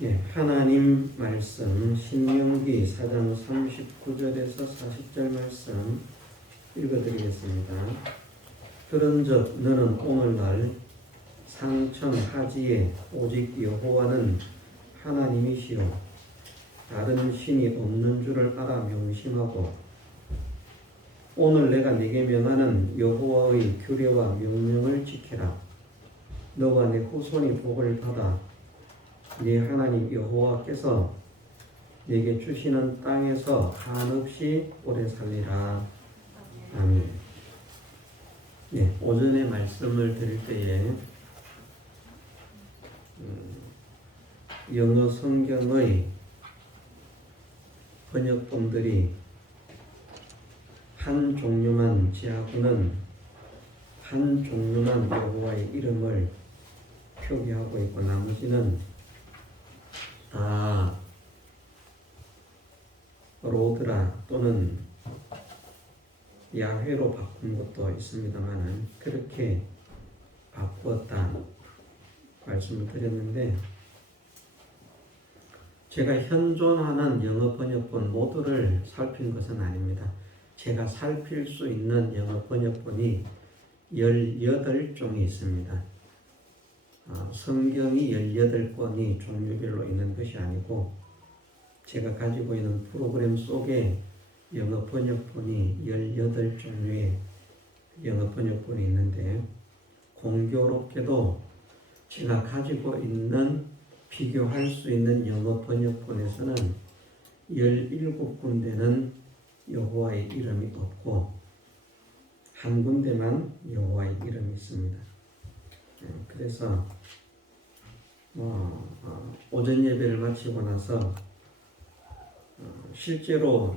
예, 하나님 말씀 신명기 4장 39절에서 40절 말씀 읽어드리겠습니다. 그런즉 너는 오늘날 상천하지에 오직 여호와는 하나님이시요 다른 신이 없는 줄을 알아 명심하고 오늘 내가 네게 명하는 여호와의 규례와 명령을 지키라. 너와 네 후손이 복을 받아 네 하나님 여호와께서 네게 주시는 땅에서 한없이 오래 살리라. 아멘. 네, 오전에 말씀을 드릴 때에 영어 성경의 번역본들이 한 종류만 지하고는 한 종류만 여호와의 이름을 표기하고 있고 나머지는 다 로드라 또는 야훼로 바꾼 것도 있습니다만 그렇게 바꾸었다 말씀을 드렸는데 제가 현존하는 영어 번역본 모두를 살핀 것은 아닙니다. 제가 살필 수 있는 영어 번역본이 18종이 있습니다. 성경이 18권이 종류별로 있는 것이 아니고 제가 가지고 있는 프로그램 속에 영어 번역본이 18종류의 영어 번역본이 있는데 공교롭게도 제가 가지고 있는 비교할 수 있는 영어 번역본에서는 17군데는 여호와의 이름이 없고 한 군데만 여호와의 이름이 있습니다. 그래서 오전 예배를 마치고 나서 실제로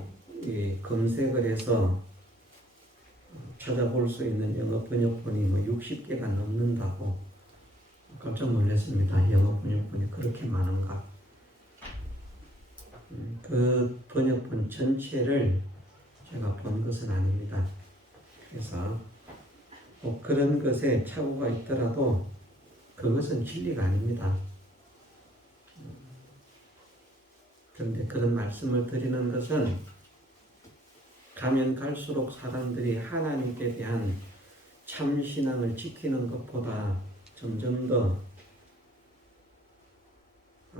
검색을 해서 찾아볼 수 있는 영어 번역본이 60개가 넘는다고 깜짝 놀랐습니다. 영어 번역본이 그렇게 많은가? 그 번역본 전체를 제가 본 것은 아닙니다. 그래서 그런 것에 착오가 있더라도 그것은 진리가 아닙니다. 그런데 그런 말씀을 드리는 것은 가면 갈수록 사람들이 하나님께 대한 참신앙을 지키는 것보다 점점 더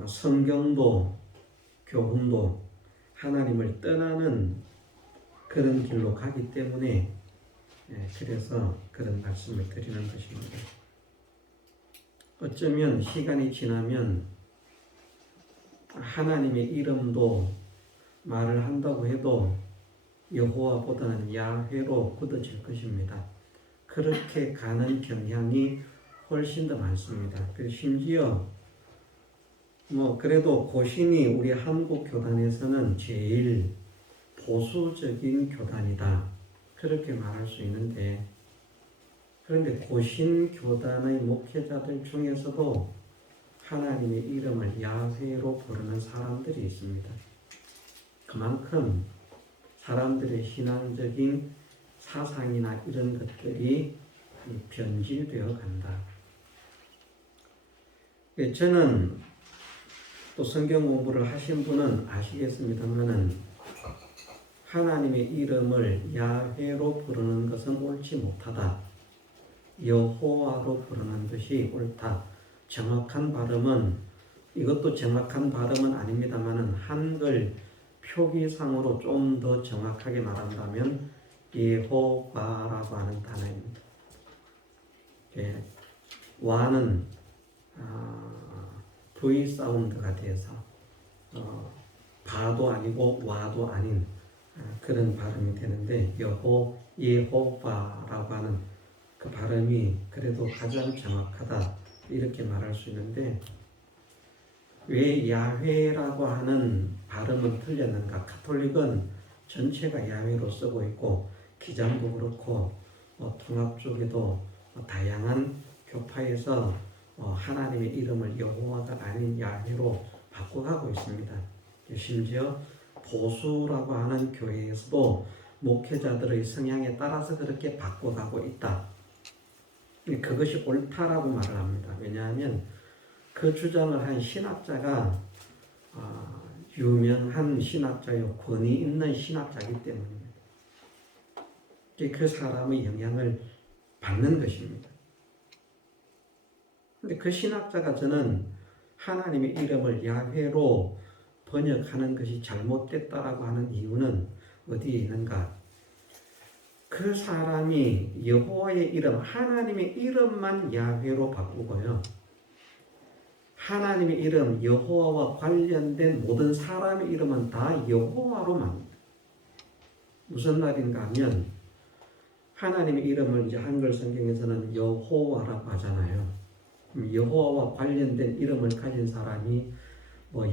성경도 교훈도 하나님을 떠나는 그런 길로 가기 때문에 그래서 그런 말씀을 드리는 것입니다. 어쩌면 시간이 지나면 하나님의 이름도 말을 한다고 해도 여호와보다는 야훼로 굳어질 것입니다. 그렇게 가는 경향이 훨씬 더 많습니다. 심지어 그래도 고신이 우리 한국 교단에서는 제일 보수적인 교단이다. 그렇게 말할 수 있는데 그런데 고신 교단의 목회자들 중에서도 하나님의 이름을 야훼로 부르는 사람들이 있습니다. 그만큼 사람들의 신앙적인 사상이나 이런 것들이 변질되어 간다. 저는 또 성경 공부를 하신 분은 아시겠습니다만은 하나님의 이름을 야훼로 부르는 것은 옳지 못하다. 여호와로 부르는 것이 옳다. 정확한 발음은 이것도 정확한 발음은 아닙니다만은 한글 표기상으로 좀 더 정확하게 말한다면 예호와라고 하는 단어입니다. 와는 V 사운드가 돼서 바도 아니고 와도 아닌 그런 발음이 되는데 예호와라고 하는 그 발음이 그래도 가장 정확하다 이렇게 말할 수 있는데 왜 야훼라고 하는 발음은 틀렸는가? 가톨릭은 전체가 야훼로 쓰고 있고 기장도 그렇고 통합 쪽에도 다양한 교파에서 하나님의 이름을 여호와가 아닌 야훼로 바꿔가고 있습니다. 심지어 보수라고 하는 교회에서도 목회자들의 성향에 따라서 그렇게 바꿔가고 있다. 그것이 옳다라고 말을 합니다. 왜냐하면 그 주장을 한 신학자가 유명한 신학자요, 권위 있는 신학자이기 때문입니다. 그 사람의 영향을 받는 것입니다. 근데 그 신학자가 저는 하나님의 이름을 야훼로 번역하는 것이 잘못됐다라고 하는 이유는 어디에 있는가? 그 사람이 여호와의 이름, 하나님의 이름만 야훼로 바꾸고요. 하나님의 이름, 여호와와 관련된 모든 사람의 이름은 다 여호와로 만듭니다. 무슨 말인가 하면 하나님의 이름을 이제 한글 성경에서는 여호와라고 하잖아요. 여호와와 관련된 이름을 가진 사람이 뭐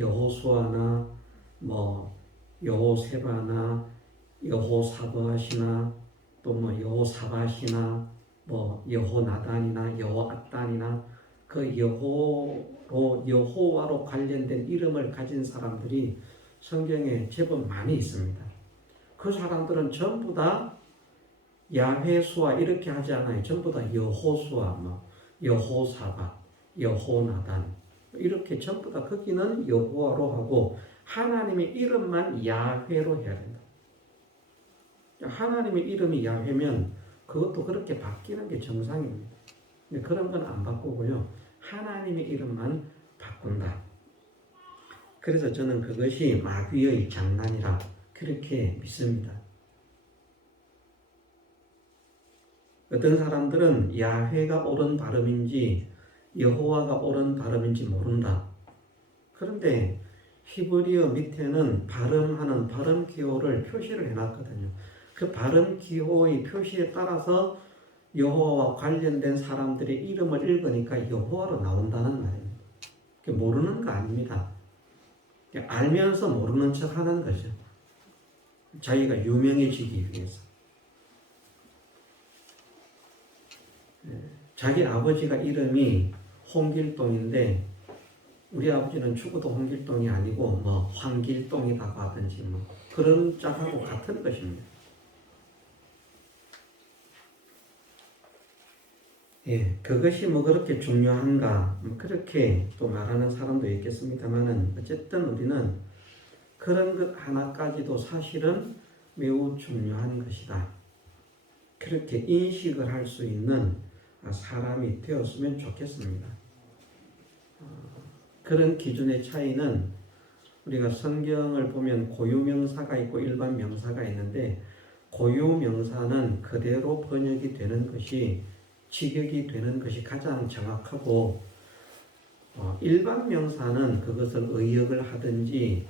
여호수아나 뭐 여호세바나 여호사바시나 또 뭐 여호사바시나 뭐 여호나단이나 여호앗단이나 그 여호와로 관련된 이름을 가진 사람들이 성경에 제법 많이 있습니다. 그 사람들은 전부 다 야훼수아 이렇게 하지 않아요. 전부 다 여호수아, 뭐 여호사바, 여호나단 이렇게 전부 다 거기는 여호와로 하고 하나님의 이름만 야훼로 해야 된다. 하나님의 이름이 야훼면 그것도 그렇게 바뀌는 게 정상입니다. 근데 그런 건 안 바꾸고요. 하나님의 이름만 바꾼다. 그래서 저는 그것이 마귀의 장난이라 그렇게 믿습니다. 어떤 사람들은 야훼가 옳은 발음인지 여호와가 옳은 발음인지 모른다. 그런데 히브리어 밑에는 발음하는 발음 기호를 표시를 해놨거든요. 그 발음 기호의 표시에 따라서 여호와와 관련된 사람들의 이름을 읽으니까 여호와로 나온다는 말입니다. 모르는 거 아닙니다. 알면서 모르는 척 하는 거죠. 자기가 유명해지기 위해서. 자기 아버지가 이름이 홍길동인데 우리 아버지는 죽어도 홍길동이 아니고 뭐 황길동이라고 하든지 뭐 그런 짝하고 같은 것입니다. 그것이 뭐 그렇게 중요한가 그렇게 또 말하는 사람도 있겠습니다만은 어쨌든 우리는 그런 것 하나까지도 사실은 매우 중요한 것이다. 그렇게 인식을 할 수 있는 사람이 되었으면 좋겠습니다. 그런 기준의 차이는 우리가 성경을 보면 고유명사가 있고 일반 명사가 있는데 고유명사는 그대로 번역이 되는 것이 직역이 되는 것이 가장 정확하고 일반 명사는 그것을 의역을 하든지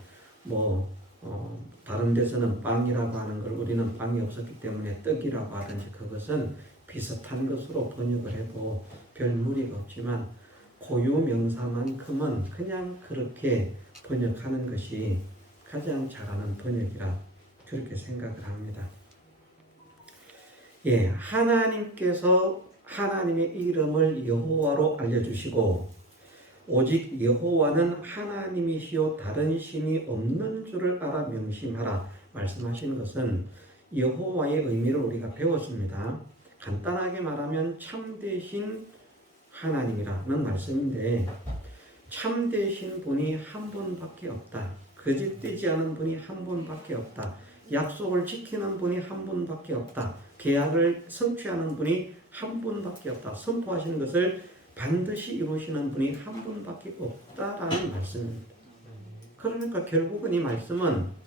다른 데서는 빵이라고 하는 걸 우리는 빵이 없었기 때문에 떡이라고 하든지 그것은 비슷한 것으로 번역을 해도 별 무리가 없지만 고유명사만큼은 그냥 그렇게 번역하는 것이 가장 잘하는 번역이라 그렇게 생각을 합니다. 하나님께서 하나님의 이름을 여호와로 알려주시고 오직 여호와는 하나님이시요 다른 신이 없는 줄을 알아 명심하라 말씀하신 것은 여호와의 의미를 우리가 배웠습니다. 간단하게 말하면 참되신 하나님이라는 말씀인데 참되신 분이 한 분밖에 없다. 거짓되지 않은 분이 한 분밖에 없다. 약속을 지키는 분이 한 분밖에 없다. 계약을 성취하는 분이 한 분밖에 없다. 선포하시는 것을 반드시 이루시는 분이 한 분밖에 없다라는 말씀입니다. 그러니까 결국은 이 말씀은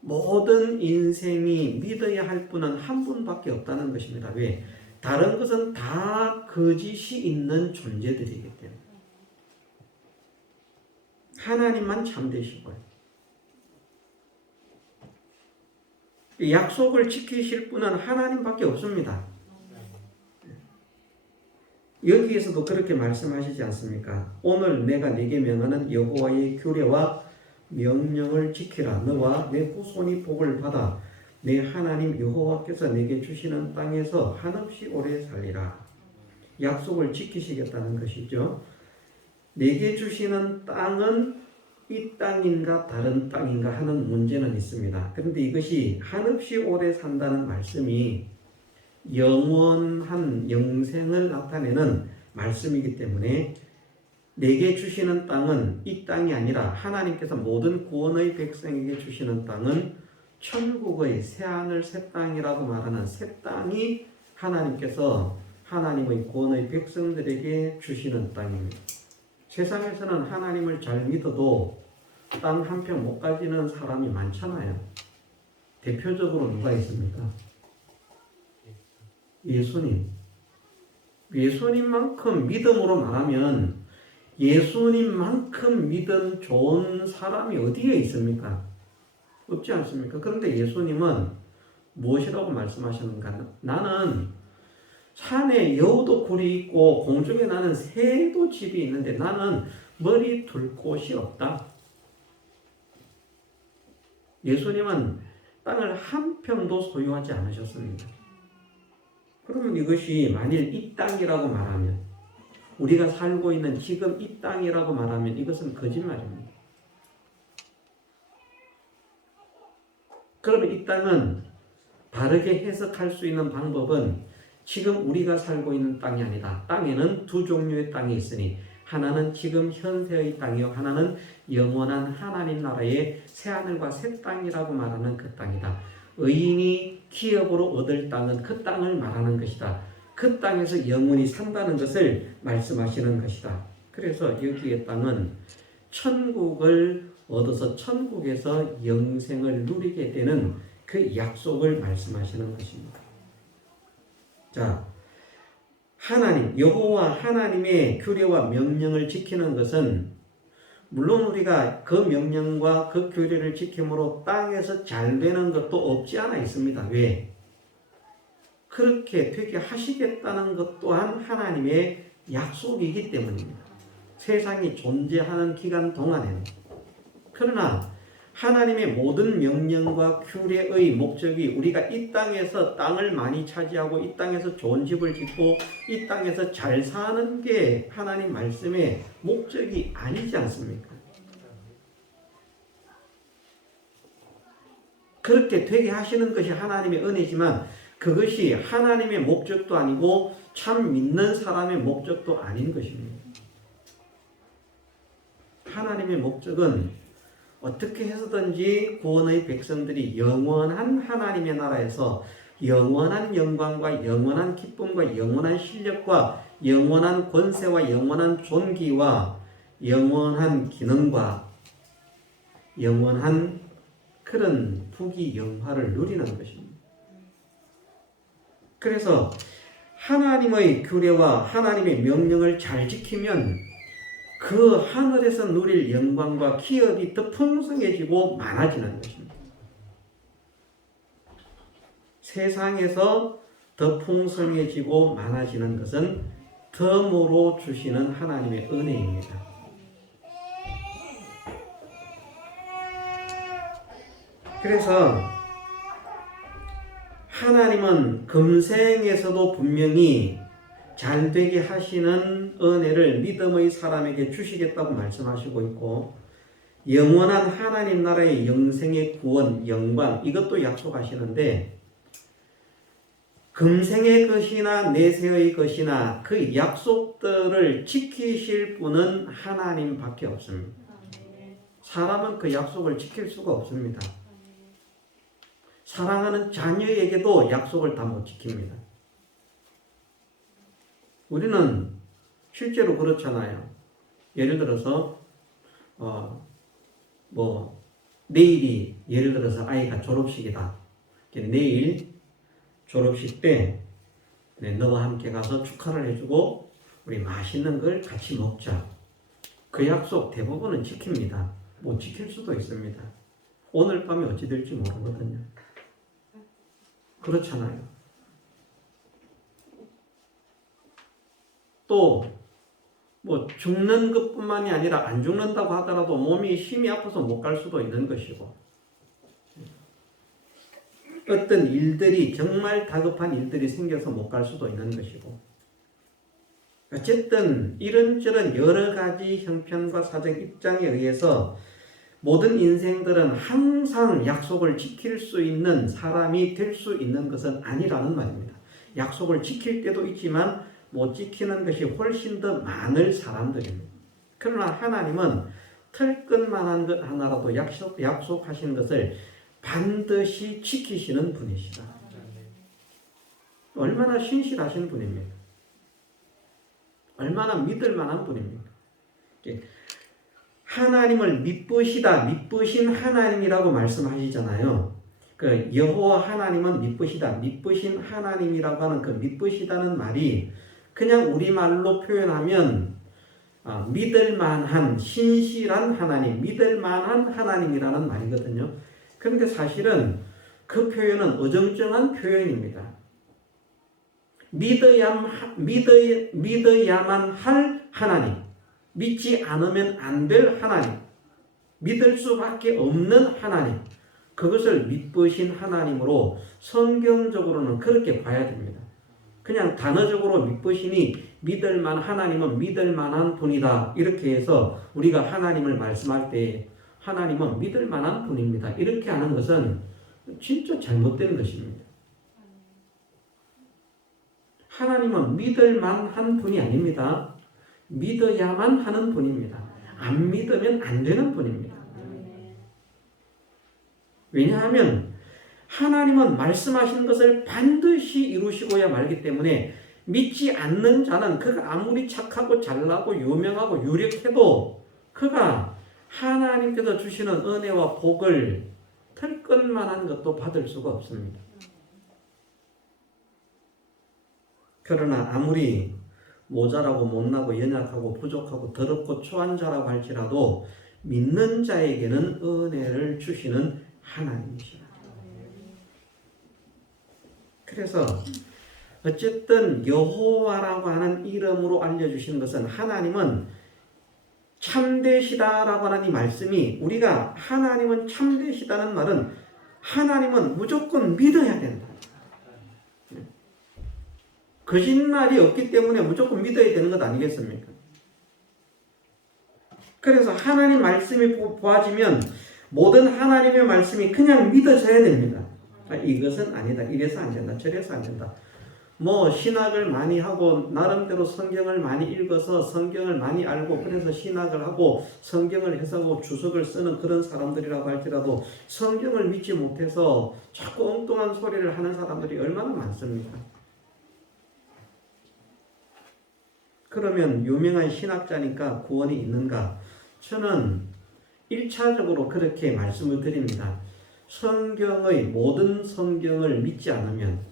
모든 인생이 믿어야 할 분은 한 분밖에 없다는 것입니다. 왜? 다른 것은 다 거짓이 있는 존재들이기 때문에. 하나님만 참되시고요. 약속을 지키실 분은 하나님밖에 없습니다. 여기에서도 그렇게 말씀하시지 않습니까? 오늘 내가 네게 명하는 여호와의 규례와 명령을 지키라. 너와 내 후손이 복을 받아 내 하나님 여호와께서 내게 주시는 땅에서 한없이 오래 살리라. 약속을 지키시겠다는 것이죠. 내게 주시는 땅은 이 땅인가 다른 땅인가 하는 문제는 있습니다. 그런데 이것이 한없이 오래 산다는 말씀이 영원한 영생을 나타내는 말씀이기 때문에 내게 주시는 땅은 이 땅이 아니라 하나님께서 모든 구원의 백성에게 주시는 땅은 천국의 새하늘 새 땅이라고 말하는 새 땅이 하나님께서 하나님의 구원의 백성들에게 주시는 땅입니다. 세상에서는 하나님을 잘 믿어도 땅 한 평 못 가지는 사람이 많잖아요. 대표적으로 누가 있습니까? 예수님. 예수님만큼 믿음으로 말하면 예수님만큼 믿음 좋은 사람이 어디에 있습니까? 없지 않습니까? 그런데 예수님은 무엇이라고 말씀하셨는가? 나는 산에 여우도 굴이 있고 공중에 나는 새도 집이 있는데 나는 머리 둘 곳이 없다. 예수님은 땅을 한 평도 소유하지 않으셨습니다. 그러면 이것이 만일 이 땅이라고 말하면, 우리가 살고 있는 지금 이 땅이라고 말하면 이것은 거짓말입니다. 그러면 이 땅은 바르게 해석할 수 있는 방법은 지금 우리가 살고 있는 땅이 아니다. 땅에는 두 종류의 땅이 있으니 하나는 지금 현세의 땅이요 하나는 영원한 하나님 나라의 새하늘과 새 땅이라고 말하는 그 땅이다. 의인이 기업으로 얻을 땅은 그 땅을 말하는 것이다. 그 땅에서 영원히 산다는 것을 말씀하시는 것이다. 그래서 여기의 땅은 천국을 얻어서 천국에서 영생을 누리게 되는 그 약속을 말씀하시는 것입니다. 자, 하나님, 여호와 하나님의 규례와 명령을 지키는 것은 물론 우리가 그 명령과 그 규례를 지킴으로 땅에서 잘 되는 것도 없지 않아 있습니다. 왜? 그렇게 되게 하시겠다는 것 또한 하나님의 약속이기 때문입니다. 세상이 존재하는 기간 동안에는. 그러나 하나님의 모든 명령과 규례의 목적이 우리가 이 땅에서 땅을 많이 차지하고 이 땅에서 좋은 집을 짓고 이 땅에서 잘 사는 게 하나님 말씀의 목적이 아니지 않습니까? 그렇게 되게 하시는 것이 하나님의 은혜지만 그것이 하나님의 목적도 아니고 참 믿는 사람의 목적도 아닌 것입니다. 하나님의 목적은 어떻게 해서든지 구원의 백성들이 영원한 하나님의 나라에서 영원한 영광과 영원한 기쁨과 영원한 실력과 영원한 권세와 영원한 존귀와 영원한 기능과 영원한 그런 부귀 영화를 누리는 것입니다. 그래서 하나님의 규례와 하나님의 명령을 잘 지키면 그 하늘에서 누릴 영광과 기업이 더 풍성해지고 많아지는 것입니다. 세상에서 더 풍성해지고 많아지는 것은 덤으로 주시는 하나님의 은혜입니다. 그래서 하나님은 금생에서도 분명히 잘되게 하시는 은혜를 믿음의 사람에게 주시겠다고 말씀하시고 있고 영원한 하나님 나라의 영생의 구원, 영광 이것도 약속하시는데 금생의 것이나 내세의 것이나 그 약속들을 지키실 분은 하나님밖에 없습니다. 사람은 그 약속을 지킬 수가 없습니다. 사랑하는 자녀에게도 약속을 다 못 지킵니다. 우리는 실제로 그렇잖아요. 예를 들어서 내일이 예를 들어서 아이가 졸업식이다. 내일 졸업식 때 너와 함께 가서 축하를 해주고 우리 맛있는 걸 같이 먹자. 그 약속 대부분은 지킵니다. 못 지킬 수도 있습니다. 오늘 밤에 어찌 될지 모르거든요. 그렇잖아요. 또 죽는 것뿐만이 아니라 안 죽는다고 하더라도 몸이 힘이 아파서 못 갈 수도 있는 것이고 어떤 일들이 정말 다급한 일들이 생겨서 못 갈 수도 있는 것이고 어쨌든 이런저런 여러 가지 형편과 사정 입장에 의해서 모든 인생들은 항상 약속을 지킬 수 있는 사람이 될 수 있는 것은 아니라는 말입니다. 약속을 지킬 때도 있지만 못 지키는 것이 훨씬 더 많을 사람들입니다. 그러나 하나님은 틀끝만한 것 하나라도 약속하신 것을 반드시 지키시는 분이시다. 얼마나 신실하신 분입니까? 얼마나 믿을 만한 분입니까? 하나님을 미쁘신 하나님이라고 말씀하시잖아요. 그 여호와 하나님은 미쁘신 하나님이라고 하는 그 미쁘시다는 말이 그냥 우리말로 표현하면 믿을 만한 신실한 하나님, 믿을 만한 하나님이라는 말이거든요. 그런데 사실은 그 표현은 어정쩡한 표현입니다. 믿어야만 할 하나님, 믿지 않으면 안 될 하나님, 믿을 수밖에 없는 하나님, 그것을 미쁘신 하나님으로 성경적으로는 그렇게 봐야 됩니다. 그냥 단어적으로 미쁘시니 믿을 만한 하나님은 믿을 만한 분이다, 이렇게 해서 우리가 하나님을 말씀할 때 하나님은 믿을 만한 분입니다, 이렇게 하는 것은 진짜 잘못된 것입니다. 하나님은 믿을 만한 분이 아닙니다. 믿어야만 하는 분입니다. 안 믿으면 안 되는 분입니다. 왜냐하면 하나님은 말씀하신 것을 반드시 이루시고야 말기 때문에 믿지 않는 자는 그가 아무리 착하고 잘나고 유명하고 유력해도 그가 하나님께서 주시는 은혜와 복을 털끝만한 것도 받을 수가 없습니다. 그러나 아무리 모자라고 못나고 연약하고 부족하고 더럽고 초한 자라고 할지라도 믿는 자에게는 은혜를 주시는 하나님이시라. 그래서 어쨌든 여호와라고 하는 이름으로 알려주시는 것은 하나님은 참되시다라고 하는 이 말씀이, 우리가 하나님은 참되시다는 말은 하나님은 무조건 믿어야 된다. 거짓말이 없기 때문에 무조건 믿어야 되는 것 아니겠습니까? 그래서 하나님 말씀이 보아지면 모든 하나님의 말씀이 그냥 믿어져야 됩니다. 이것은 아니다, 이래서 안 된다, 저래서 안 된다. 뭐 신학을 많이 하고 나름대로 성경을 많이 읽어서 성경을 많이 알고 그래서 신학을 하고 성경을 해석하고 주석을 쓰는 그런 사람들이라고 할지라도 성경을 믿지 못해서 자꾸 엉뚱한 소리를 하는 사람들이 얼마나 많습니까? 그러면 유명한 신학자니까 구원이 있는가? 저는 1차적으로 그렇게 말씀을 드립니다. 성경의 모든 성경을 믿지 않으면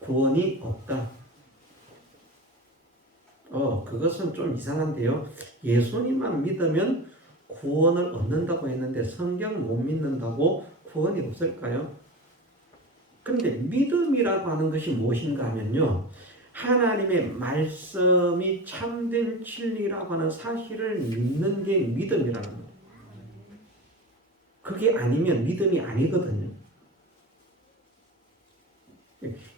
구원이 없다. 그것은 좀 이상한데요. 예수님만 믿으면 구원을 얻는다고 했는데 성경 못 믿는다고 구원이 없을까요? 그런데 믿음이라고 하는 것이 무엇인가 하면요, 하나님의 말씀이 참된 진리라고 하는 사실을 믿는 게 믿음이라는 거예요. 그게 아니면 믿음이 아니거든요.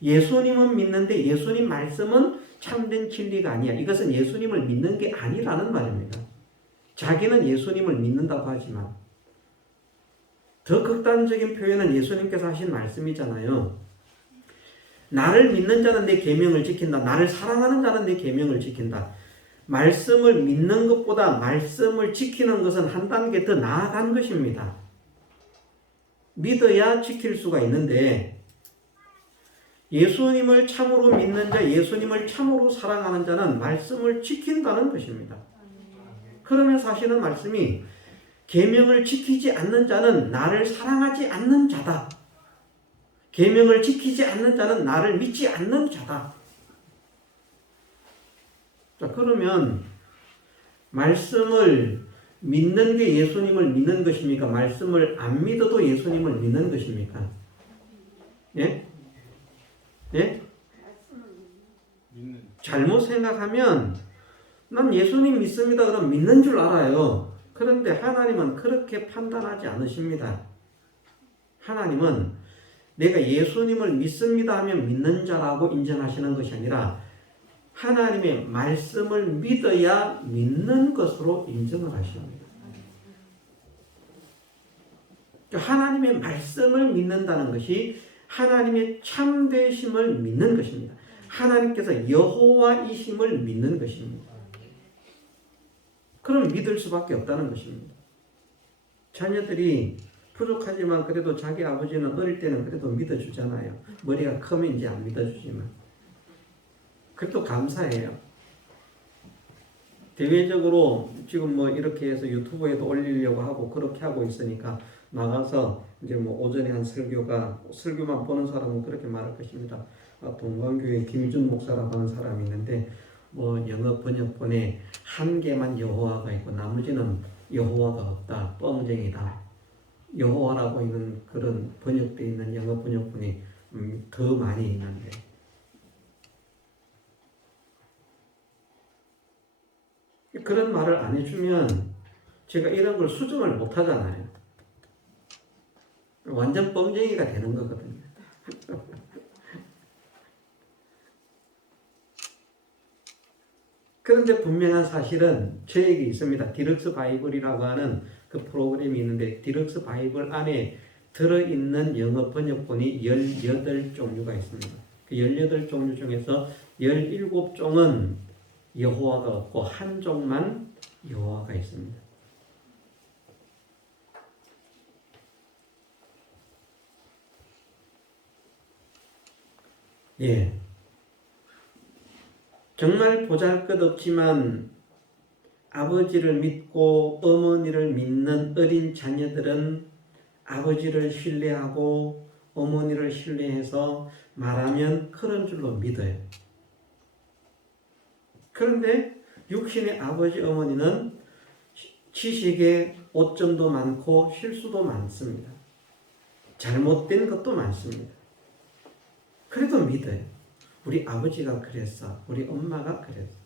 예수님은 믿는데 예수님 말씀은 참된 진리가 아니야. 이것은 예수님을 믿는 게 아니라는 말입니다. 자기는 예수님을 믿는다고 하지만 더 극단적인 표현은 예수님께서 하신 말씀이잖아요. 나를 믿는 자는 내 계명을 지킨다. 나를 사랑하는 자는 내 계명을 지킨다. 말씀을 믿는 것보다 말씀을 지키는 것은 한 단계 더 나아간 것입니다. 믿어야 지킬 수가 있는데 예수님을 참으로 믿는 자, 예수님을 참으로 사랑하는 자는 말씀을 지킨다는 것입니다. 그러면 사실은 말씀이 계명을 지키지 않는 자는 나를 사랑하지 않는 자다. 계명을 지키지 않는 자는 나를 믿지 않는 자다. 자, 그러면 말씀을 믿는 게 예수님을 믿는 것입니까? 말씀을 안 믿어도 예수님을 믿는 것입니까? 예? 예? 잘못 생각하면 난 예수님 믿습니다. 그럼 믿는 줄 알아요. 그런데 하나님은 그렇게 판단하지 않으십니다. 하나님은 내가 예수님을 믿습니다 하면 믿는 자라고 인정하시는 것이 아니라 하나님의 말씀을 믿어야 믿는 것으로 인정을 하십니다. 하나님의 말씀을 믿는다는 것이 하나님의 참되심을 믿는 것입니다. 하나님께서 여호와이심을 믿는 것입니다. 그럼 믿을 수밖에 없다는 것입니다. 자녀들이 부족하지만 그래도 자기 아버지는 어릴 때는 그래도 믿어주잖아요. 머리가 크면 이제 안 믿어주지만. 그래도 감사해요. 대외적으로 지금 뭐 이렇게 해서 유튜브에도 올리려고 하고 그렇게 하고 있으니까 나가서 이제 뭐 오전에 한 설교만 보는 사람은 그렇게 말할 것입니다. 동방교회 김준 목사라고 하는 사람이 있는데 뭐 영어 번역본에 한 개만 여호와가 있고 나머지는 여호와가 없다. 뻥쟁이다. 여호와라고 있는 그런 번역되어 있는 영어 번역본이 더 많이 있는데 그런 말을 안 해주면 제가 이런 걸 수정을 못 하잖아요. 완전 뻥쟁이가 되는 거거든요. 그런데 분명한 사실은 저에게 있습니다. 디럭스 바이블이라고 하는 그 프로그램이 있는데 디럭스 바이블 안에 들어있는 영어 번역본이 18종류가 있습니다. 그 18종류 중에서 17종은 여호와가 없고 한 종만 여호와가 있습니다. 예. 정말 보잘것없지만 아버지를 믿고 어머니를 믿는 어린 자녀들은 아버지를 신뢰하고 어머니를 신뢰해서 말하면 그런 줄로 믿어요. 그런데 육신의 아버지 어머니는 지식에 오점도 많고 실수도 많습니다. 잘못된 것도 많습니다. 그래도 믿어요. 우리 아버지가 그랬어. 우리 엄마가 그랬어.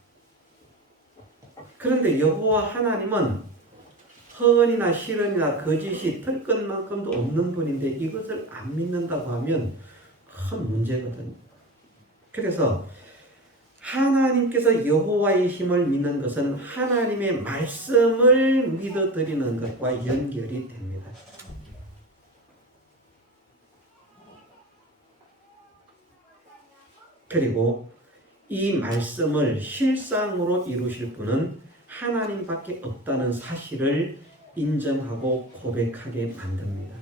그런데 여호와 하나님은 허언이나 실언이나 거짓이 털 것만큼도 없는 분인데 이것을 안 믿는다고 하면 큰 문제거든요. 그래서 하나님께서 여호와이심을 믿는 것은 하나님의 말씀을 믿어드리는 것과 연결이 됩니다. 그리고 이 말씀을 실상으로 이루실 분은 하나님밖에 없다는 사실을 인정하고 고백하게 만듭니다.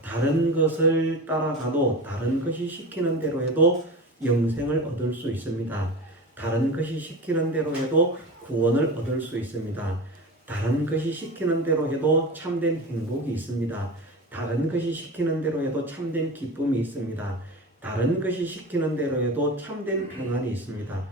다른 것을 따라가도 다른 것이 시키는 대로 해도 영생을 얻을 수 있습니다. 다른 것이 시키는 대로 해도 구원을 얻을 수 있습니다. 다른 것이 시키는 대로 해도 참된 행복이 있습니다. 다른 것이 시키는 대로 해도 참된 기쁨이 있습니다. 다른 것이 시키는 대로 해도 참된 평안이 있습니다.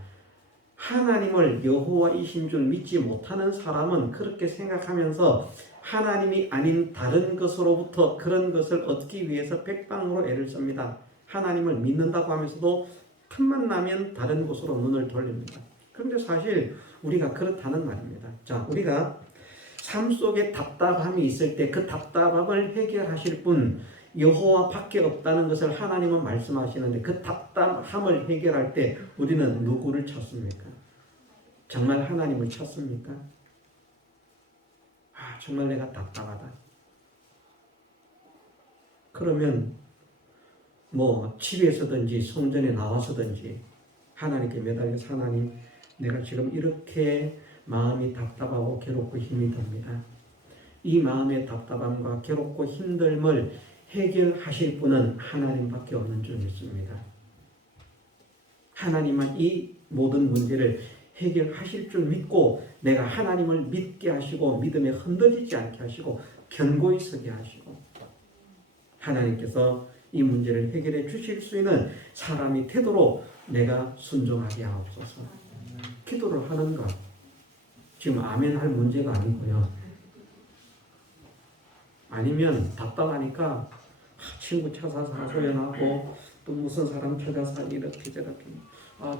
하나님을 여호와이신 줄 믿지 못하는 사람은 그렇게 생각하면서 하나님이 아닌 다른 것으로부터 그런 것을 얻기 위해서 백방으로 애를 씁니다. 하나님을 믿는다고 하면서도 틈만 나면 다른 곳으로 눈을 돌립니다. 그런데 사실 우리가 그렇다는 말입니다. 자, 우리가 삶 속에 답답함이 있을 때 그 답답함을 해결하실 분 여호와밖에 없다는 것을 하나님은 말씀하시는데 그 답답함을 해결할 때 우리는 누구를 찾습니까? 정말 하나님을 찾습니까? 정말 내가 답답하다. 그러면 뭐 집에서든지 성전에 나와서든지 하나님께 매달려서 하나님 내가 지금 이렇게 마음이 답답하고 괴롭고 힘이 듭니다. 이 마음의 답답함과 괴롭고 힘듦을 해결하실 분은 하나님밖에 없는 줄 믿습니다. 하나님만 이 모든 문제를 해결하실 줄 믿고 내가 하나님을 믿게 하시고 믿음에 흔들리지 않게 하시고 견고히 서게 하시고 하나님께서 이 문제를 해결해 주실 수 있는 사람이 되도록 내가 순종하게 하옵소서. 기도를 하는 것 지금 아멘 할 문제가 아니고요. 아니면 답답하니까 친구 찾아서 하소연하고 또 무슨 사람 찾아서 이렇게 저렇게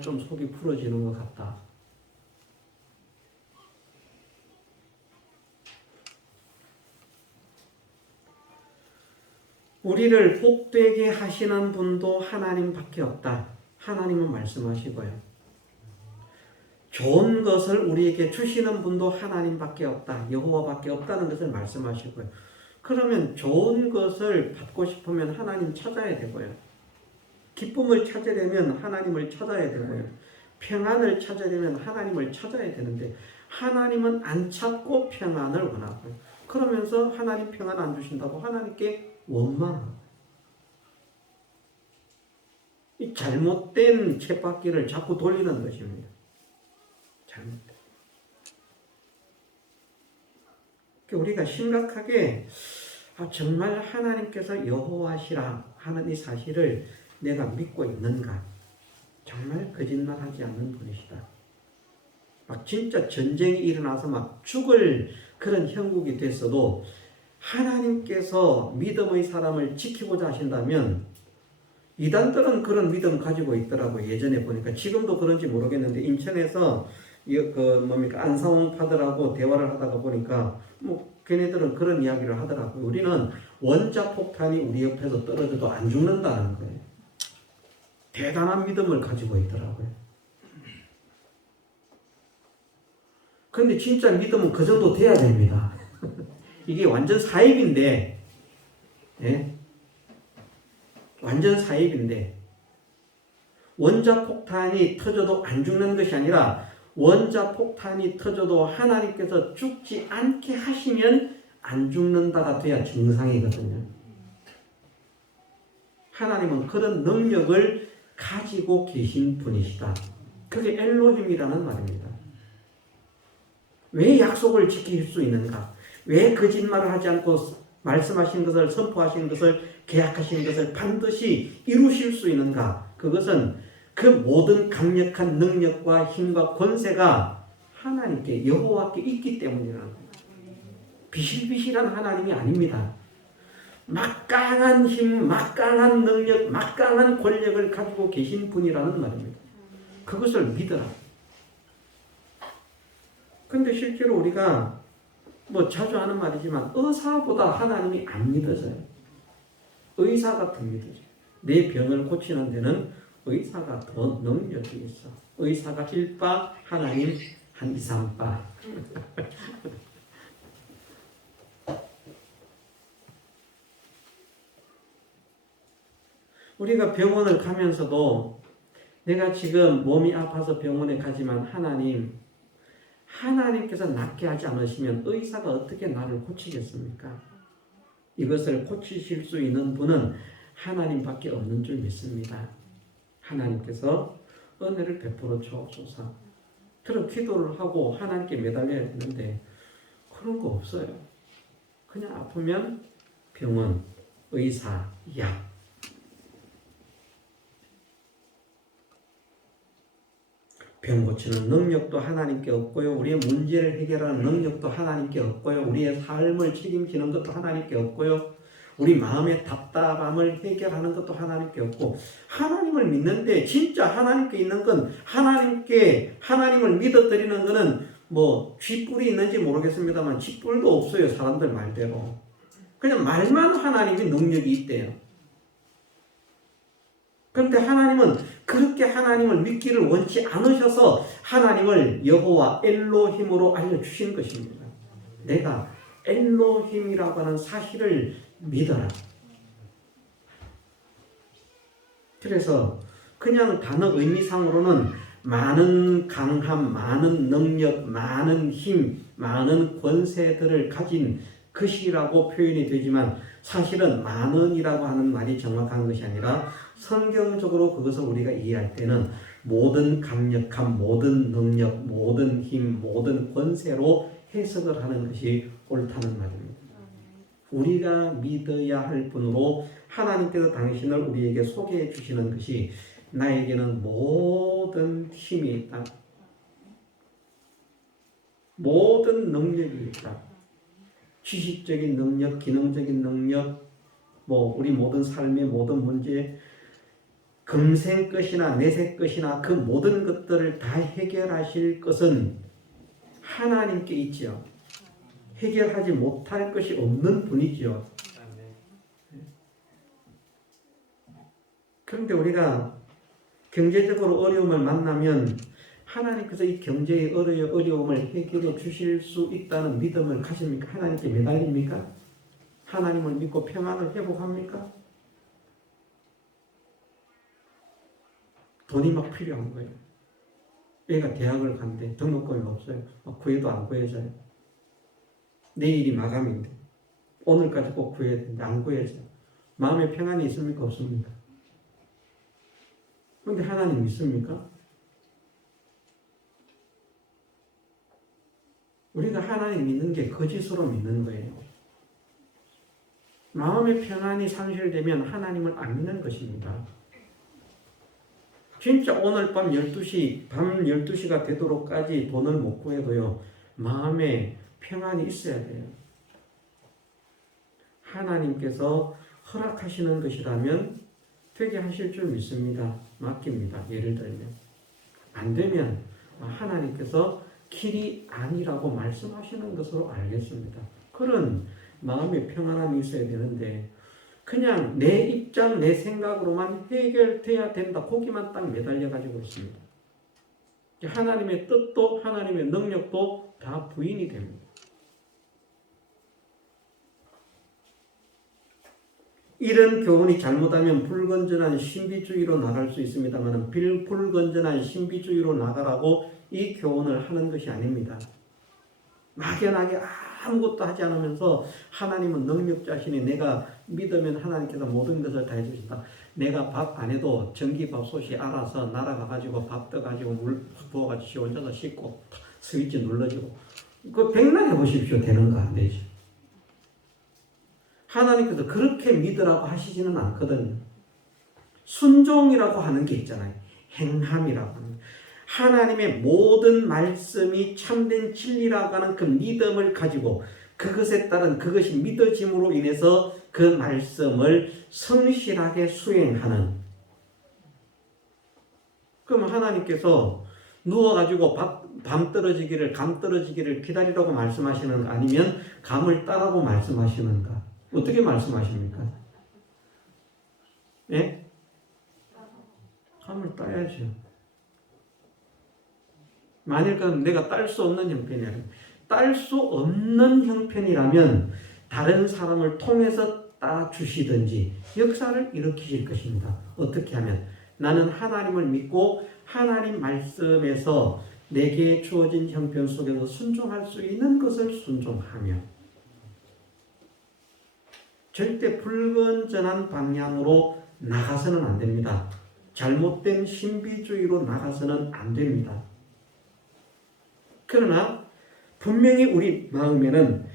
좀 속이 풀어지는 것 같다. 우리를 복되게 하시는 분도 하나님밖에 없다. 하나님은 말씀하시고요. 좋은 것을 우리에게 주시는 분도 하나님밖에 없다. 여호와밖에 없다는 것을 말씀하시고요. 그러면 좋은 것을 받고 싶으면 하나님 찾아야 되고요. 기쁨을 찾으려면 하나님을 찾아야 되고요. 평안을 찾으려면 하나님을 찾아야 되는데 하나님은 안 찾고 평안을 원하고요. 그러면서 하나님 평안 안 주신다고 하나님께 원망하고 이 잘못된 쳇바퀴를 자꾸 돌리는 것입니다. 잘못된. 우리가 심각하게 정말 하나님께서 여호와시라 하는 이 사실을 내가 믿고 있는가? 정말 거짓말하지 않는 분이시다. 막 진짜 전쟁이 일어나서 막 죽을 그런 형국이 됐어도 하나님께서 믿음의 사람을 지키고자 하신다면 이단들은 그런 믿음 가지고 있더라고요. 예전에 보니까 지금도 그런지 모르겠는데 인천에서 안상홍파들하고 대화를 하다가 보니까 걔네들은 그런 이야기를 하더라고요. 우리는 원자폭탄이 우리 옆에서 떨어져도 안 죽는다는 거예요. 대단한 믿음을 가지고 있더라고요. 근데 진짜 믿음은 그 정도 돼야 됩니다. 이게 완전 사입인데, 예? 완전 사입인데, 원자폭탄이 터져도 안 죽는 것이 아니라 원자폭탄이 터져도 하나님께서 죽지 않게 하시면 안 죽는다가 돼야 정상이거든요. 하나님은 그런 능력을 가지고 계신 분이시다. 그게 엘로힘이라는 말입니다. 왜 약속을 지킬 수 있는가? 왜 거짓말을 하지 않고 말씀하신 것을 선포하신 것을 계약하신 것을 반드시 이루실 수 있는가? 그것은 그 모든 강력한 능력과 힘과 권세가 하나님께 여호와께 있기 때문이라는 거예요. 비실비실한 하나님이 아닙니다. 막강한 힘, 막강한 능력, 막강한 권력을 가지고 계신 분이라는 말입니다. 그것을 믿어라. 근데 실제로 우리가 자주 하는 말이지만 의사보다 하나님이 안 믿어져요. 의사가 더 믿어져요. 내 병을 고치는 데는 의사가 더 능력이 있어. 의사가 1바, 하나님 한 2, 3바. 우리가 병원을 가면서도 내가 지금 몸이 아파서 병원에 가지만 하나님께서 낫게 하지 않으시면 의사가 어떻게 나를 고치겠습니까? 이것을 고치실 수 있는 분은 하나님밖에 없는 줄 믿습니다. 하나님께서 은혜를 베풀어 주옵소서. 그런 기도를 하고 하나님께 매달려야 되는데 그런 거 없어요. 그냥 아프면 병원, 의사, 약. 병 고치는 능력도 하나님께 없고요. 우리의 문제를 해결하는 능력도 하나님께 없고요. 우리의 삶을 책임지는 것도 하나님께 없고요. 우리 마음의 답답함을 해결하는 것도 하나님께 없고 하나님을 믿는데 진짜 하나님께 있는 건 하나님을 믿어드리는 거는 쥐뿔이 있는지 모르겠습니다만 쥐뿔도 없어요. 사람들 말대로. 그냥 말만 하나님의 능력이 있대요. 그런데 하나님은 그렇게 하나님을 믿기를 원치 않으셔서 하나님을 여호와 엘로힘으로 알려주신 것입니다. 내가 엘로힘이라고 하는 사실을 믿어라. 그래서 그냥 단어 의미상으로는 많은 강함, 많은 능력, 많은 힘, 많은 권세들을 가진 것이라고 표현이 되지만 사실은 많은이라고 하는 말이 정확한 것이 아니라 성경적으로 그것을 우리가 이해할 때는 모든 강력함, 모든 능력, 모든 힘, 모든 권세로 해석을 하는 것이 옳다는 말입니다. 우리가 믿어야 할 분으로 하나님께서 당신을 우리에게 소개해 주시는 것이 나에게는 모든 힘이 있다. 모든 능력이 있다. 지식적인 능력, 기능적인 능력, 우리 모든 삶의 모든 문제, 금생 것이나 내세 것이나 그 모든 것들을 다 해결하실 것은 하나님께 있지요. 해결하지 못할 것이 없는 분이지요. 그런데 우리가 경제적으로 어려움을 만나면 하나님께서 이 경제의 어려움을 해결해 주실 수 있다는 믿음을 가십니까? 하나님께 매달립니까? 하나님을 믿고 평안을 회복합니까? 돈이 막 필요한 거예요. 애가 대학을 간대. 등록금이 없어요. 막 구해도 안 구해져요. 내일이 마감인데 오늘까지 꼭 구해야 되는데 안 구해져요. 마음에 평안이 있습니까? 없습니까? 그런데 하나님 믿습니까? 우리가 하나님 믿는 게 거짓으로 믿는 거예요. 마음의 평안이 상실되면 하나님을 안 믿는 것입니다. 진짜 오늘 밤 12시가 되도록까지 돈을 못 구해도요, 마음에 평안이 있어야 돼요. 하나님께서 허락하시는 것이라면 되게 하실 줄 믿습니다. 맡깁니다. 예를 들면. 안 되면 하나님께서 길이 아니라고 말씀하시는 것으로 알겠습니다. 그런 마음의 평안함이 있어야 되는데 그냥 내 입장, 내 생각으로만 해결돼야 된다. 거기만 딱 매달려 가지고 있습니다. 하나님의 뜻도 하나님의 능력도 다 부인이 됩니다. 이런 교훈이 잘못하면 불건전한 신비주의로 나갈 수 있습니다만 불건전한 신비주의로 나가라고 이 교훈을 하는 것이 아닙니다. 막연하게 아무것도 하지 않으면서 하나님은 능력자시니 내가 믿으면 하나님께서 모든 것을 다 해주신다. 내가 밥 안 해도 전기밥솥이 알아서 날아가가지고 밥 떠가지고 물 부어가지고 지 혼자서 씻고 스위치 눌러지고 그 백날 해보십시오. 되는가 안 되지. 하나님께서 그렇게 믿으라고 하시지는 않거든요. 순종이라고 하는 게 있잖아요. 행함이라고 하는. 하나님의 모든 말씀이 참된 진리라고 하는 그 믿음을 가지고 그것에 따른 그것이 믿어짐으로 인해서 그 말씀을 성실하게 수행하는. 그럼 하나님께서 누워가지고 밤 떨어지기를, 감 떨어지기를 기다리라고 말씀하시는가? 아니면 감을 따라고 말씀하시는가? 어떻게 말씀하십니까? 예? 감을 따야죠. 만일 내가 딸 수 없는 형편이라면, 딸 수 없는 형편이라면 다른 사람을 통해서 따주시든지 역사를 일으키실 것입니다. 어떻게 하면? 나는 하나님을 믿고 하나님 말씀에서 내게 주어진 형편 속에서 순종할 수 있는 것을 순종하며 절대 불건전한 방향으로 나가서는 안 됩니다. 잘못된 신비주의로 나가서는 안 됩니다. 그러나 분명히 우리 마음에는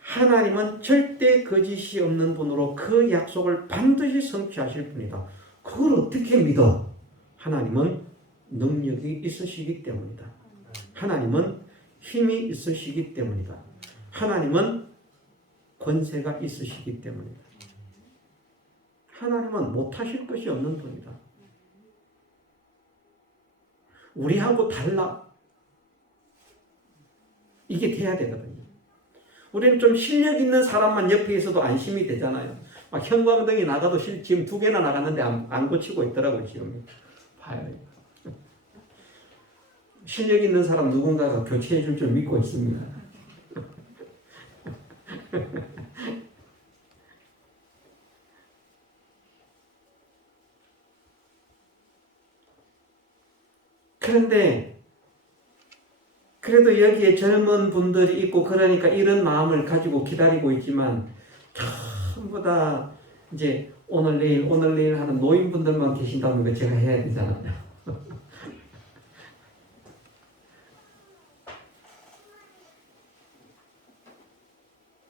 하나님은 절대 거짓이 없는 분으로 그 약속을 반드시 성취하실 분이다. 그걸 어떻게 믿어? 하나님은 능력이 있으시기 때문이다. 하나님은 힘이 있으시기 때문이다. 하나님은 권세가 있으시기 때문이다. 하나님은 못하실 것이 없는 분이다. 우리하고 달라. 이게 돼야 되거든요. 우리는 좀 실력 있는 사람만 옆에 있어도 안심이 되잖아요. 막 형광등이 나가도 지금 2개나 나갔는데 안 고치고 있더라고요. 지금 봐요. 실력 있는 사람 누군가가 교체해 줄 줄 믿고 있습니다. 그런데 그래도 여기에 젊은 분들이 있고 그러니까 이런 마음을 가지고 기다리고 있지만 전부 다 이제 오늘 내일 하는 노인분들만 계신다는 거 제가 해야 되잖아요.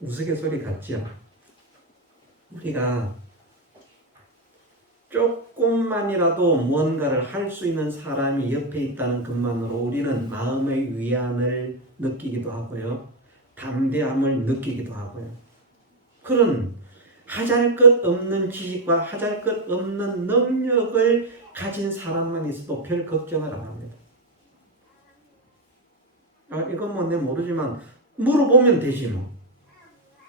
우스갯소리 같지요. 우리가 조금만이라도 무언가를 할 수 있는 사람이 옆에 있다는 것만으로 우리는 마음의 위안을 느끼기도 하고요. 담대함을 느끼기도 하고요. 그런 하잘것없는 지식과 하잘것없는 능력을 가진 사람만 있어도 별 걱정을 안 합니다. 이건 뭐 내가 모르지만 물어보면 되지 뭐.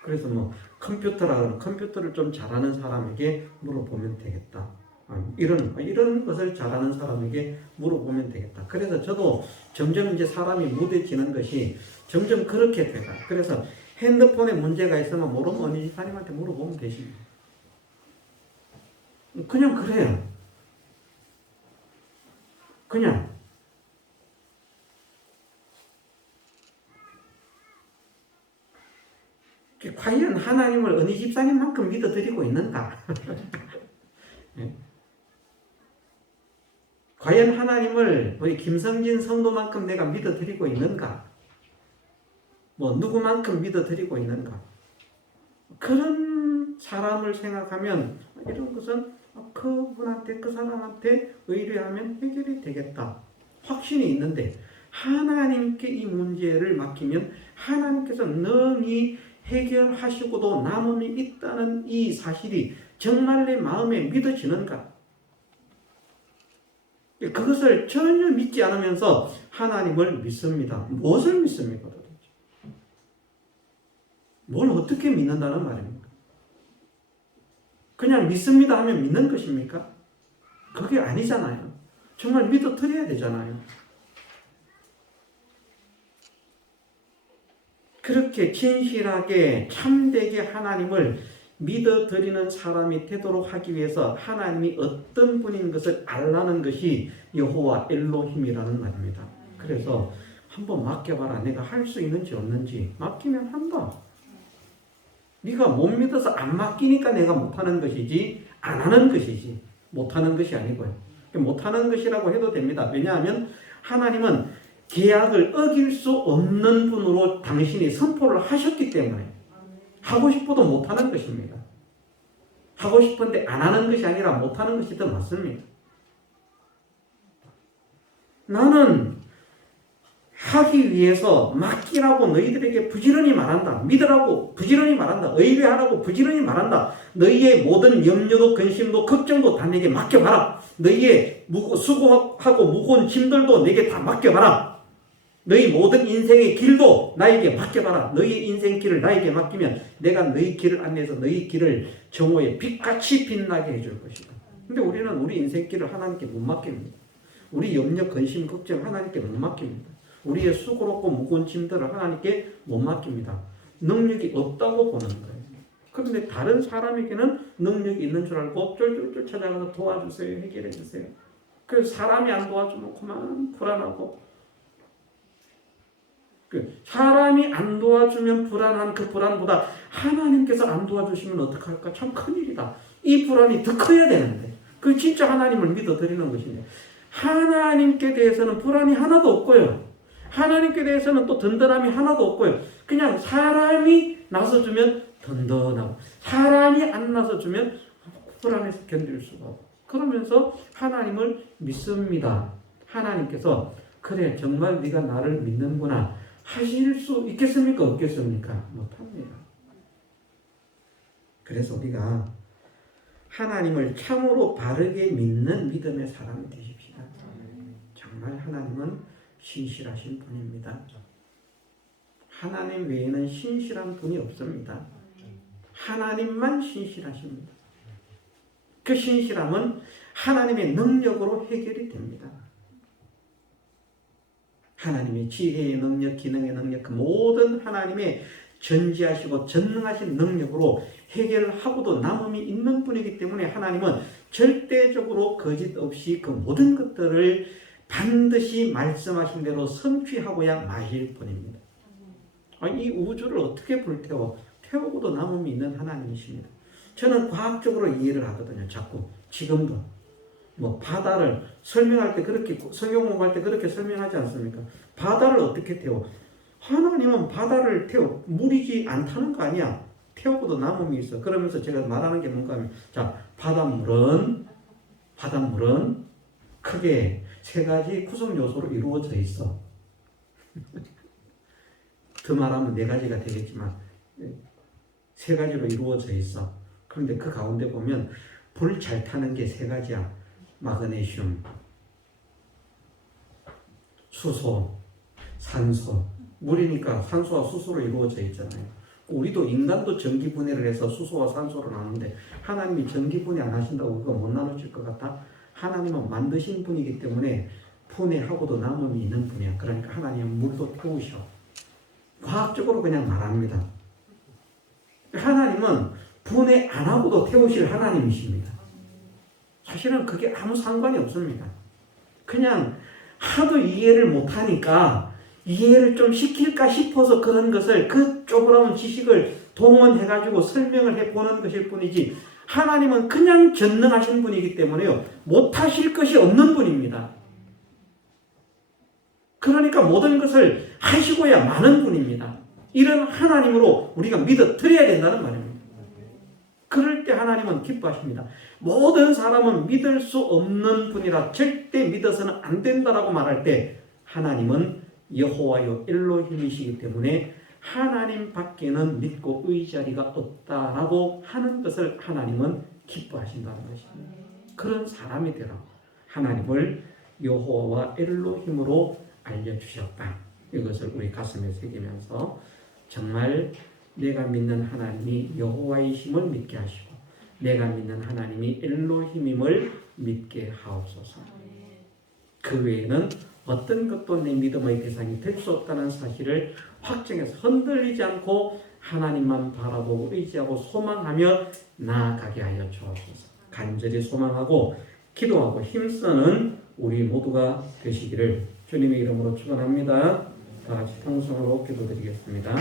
그래서 뭐 컴퓨터를 좀 잘하는 사람에게 물어보면 되겠다. 이런 것을 잘하는 사람에게 물어보면 되겠다. 그래서 저도 점점 이제 사람이 무뎌지는 것이 점점 그렇게 돼가. 그래서 핸드폰에 문제가 있으면 모르면 어느 집사님한테 물어보면 되십니다. 그냥 그래요. 그냥 과연 하나님을 어느 집사님만큼 믿어드리고 있는가? 네. 과연 하나님을 우리 김성진 성도만큼 내가 믿어드리고 있는가? 뭐 누구만큼 믿어드리고 있는가? 그런 사람을 생각하면 이런 것은 그분한테 그 사람한테 의뢰하면 해결이 되겠다. 확신이 있는데 하나님께 이 문제를 맡기면 하나님께서 능히 해결하시고도 남음이 있다는 이 사실이 정말 내 마음에 믿어지는가? 그것을 전혀 믿지 않으면서 하나님을 믿습니다. 무엇을 믿습니까? 도대체? 뭘 어떻게 믿는다는 말입니까? 그냥 믿습니다 하면 믿는 것입니까? 그게 아니잖아요. 정말 믿어드려야 되잖아요. 그렇게 진실하게 참되게 하나님을 믿어드리는 사람이 되도록 하기 위해서 하나님이 어떤 분인 것을 알라는 것이 여호와 엘로힘이라는 말입니다. 그래서 한번 맡겨봐라. 내가 할 수 있는지 없는지. 맡기면 한다. 네가 못 믿어서 안 맡기니까 내가 못하는 것이지 안 하는 것이지 못하는 것이 아니고요. 못하는 것이라고 해도 됩니다. 왜냐하면 하나님은 계약을 어길 수 없는 분으로 당신이 선포를 하셨기 때문에 하고 싶어도 못하는 것입니다. 하고 싶은데 안 하는 것이 아니라 못하는 것이 더 맞습니다. 나는 하기 위해서 맡기라고 너희들에게 부지런히 말한다. 믿으라고 부지런히 말한다. 의뢰하라고 부지런히 말한다. 너희의 모든 염려도 근심도 걱정도 다 내게 맡겨봐라. 너희의 수고하고 무거운 짐들도 내게 다 맡겨봐라. 너희 모든 인생의 길도 나에게 맡겨봐라. 너희의 인생 길을 나에게 맡기면 내가 너희 길을 안내해서 너희 길을 정오에 빛같이 빛나게 해줄 것이다. 근데 우리는 우리 인생 길을 하나님께 못 맡깁니다. 우리 염려, 근심, 걱정 하나님께 못 맡깁니다. 우리의 수고롭고 무거운 짐들을 하나님께 못 맡깁니다. 능력이 없다고 보는 거예요. 그런데 다른 사람에게는 능력이 있는 줄 알고 쫄쫄쫄 찾아가서 도와주세요. 해결해 주세요. 그래서 사람이 안 도와주면 그만 불안하고 사람이 안 도와주면 불안한 그 불안보다 하나님께서 안 도와주시면 어떡할까? 참 큰일이다. 이 불안이 더 커야 되는데 그 진짜 하나님을 믿어드리는 것인데 하나님께 대해서는 불안이 하나도 없고요. 하나님께 대해서는 또 든든함이 하나도 없고요. 그냥 사람이 나서주면 든든하고 사람이 안 나서주면 불안해서 견딜 수가 없고 그러면서 하나님을 믿습니다. 하나님께서 그래 정말 네가 나를 믿는구나 하실 수 있겠습니까? 없겠습니까? 못합니다. 그래서 우리가 하나님을 참으로 바르게 믿는 믿음의 사람이 되십시다. 정말 하나님은 신실하신 분입니다. 하나님 외에는 신실한 분이 없습니다. 하나님만 신실하십니다. 그 신실함은 하나님의 능력으로 해결이 됩니다. 하나님의 지혜의 능력, 기능의 능력, 그 모든 하나님의 전지하시고 전능하신 능력으로 해결하고도 남음이 있는 분이기 때문에 하나님은 절대적으로 거짓 없이 그 모든 것들을 반드시 말씀하신 대로 성취하고야 마실 분입니다. 이 우주를 어떻게 불태워? 태우고도 남음이 있는 하나님이십니다. 저는 과학적으로 이해를 하거든요. 자꾸 지금도. 바다를 설명할 때 그렇게 성경 공부할 때 그렇게 설명하지 않습니까? 바다를 어떻게 태워? 하나님은 바다를 태워 물이지 않다는 거 아니야. 태우고도 남음이 있어. 그러면서 제가 말하는 게 뭔가 하면 자, 바닷물은 크게 세 가지 구성 요소로 이루어져 있어. 더 말하면 네 가지가 되겠지만 세 가지로 이루어져 있어. 그런데 그 가운데 보면 불 잘 타는 게 세 가지야. 마그네슘, 수소, 산소. 물이니까 산소와 수소로 이루어져 있잖아요. 우리도 인간도 전기 분해를 해서 수소와 산소로 나누는데 하나님이 전기 분해 안 하신다고 그거 못 나누실 것 같아? 하나님은 만드신 분이기 때문에 분해하고도 남음이 있는 분이야. 그러니까 하나님은 물도 태우셔. 과학적으로 그냥 말합니다. 하나님은 분해 안 하고도 태우실 하나님이십니다. 사실은 그게 아무 상관이 없습니다. 그냥 하도 이해를 못하니까 이해를 좀 시킬까 싶어서 그런 것을 그 조그마한 지식을 동원해가지고 설명을 해보는 것일 뿐이지 하나님은 그냥 전능하신 분이기 때문에요. 못하실 것이 없는 분입니다. 그러니까 모든 것을 하시고야 마는 분입니다. 이런 하나님으로 우리가 믿어 드려야 된다는 말입니다. 그럴 때 하나님은 기뻐하십니다. 모든 사람은 믿을 수 없는 분이라 절대 믿어서는 안 된다라고 말할 때 하나님은 여호와요 엘로힘이시기 때문에 하나님 밖에는 믿고 의지하리가 없다라고 하는 것을 하나님은 기뻐하신다는 것입니다. 그런 사람이 되라 하나님을 여호와와 엘로힘으로 알려주셨다. 이것을 우리 가슴에 새기면서 정말 내가 믿는 하나님이 여호와이심을 믿게 하시고 내가 믿는 하나님이 엘로힘임을 믿게 하옵소서. 그 외에는 어떤 것도 내 믿음의 대상이 될 수 없다는 사실을 확정해서 흔들리지 않고 하나님만 바라보고 의지하고 소망하며 나아가게 하여 주옵소서. 간절히 소망하고 기도하고 힘쓰는 우리 모두가 되시기를 주님의 이름으로 축원합니다. 다 같이 통성으로 기도드리겠습니다.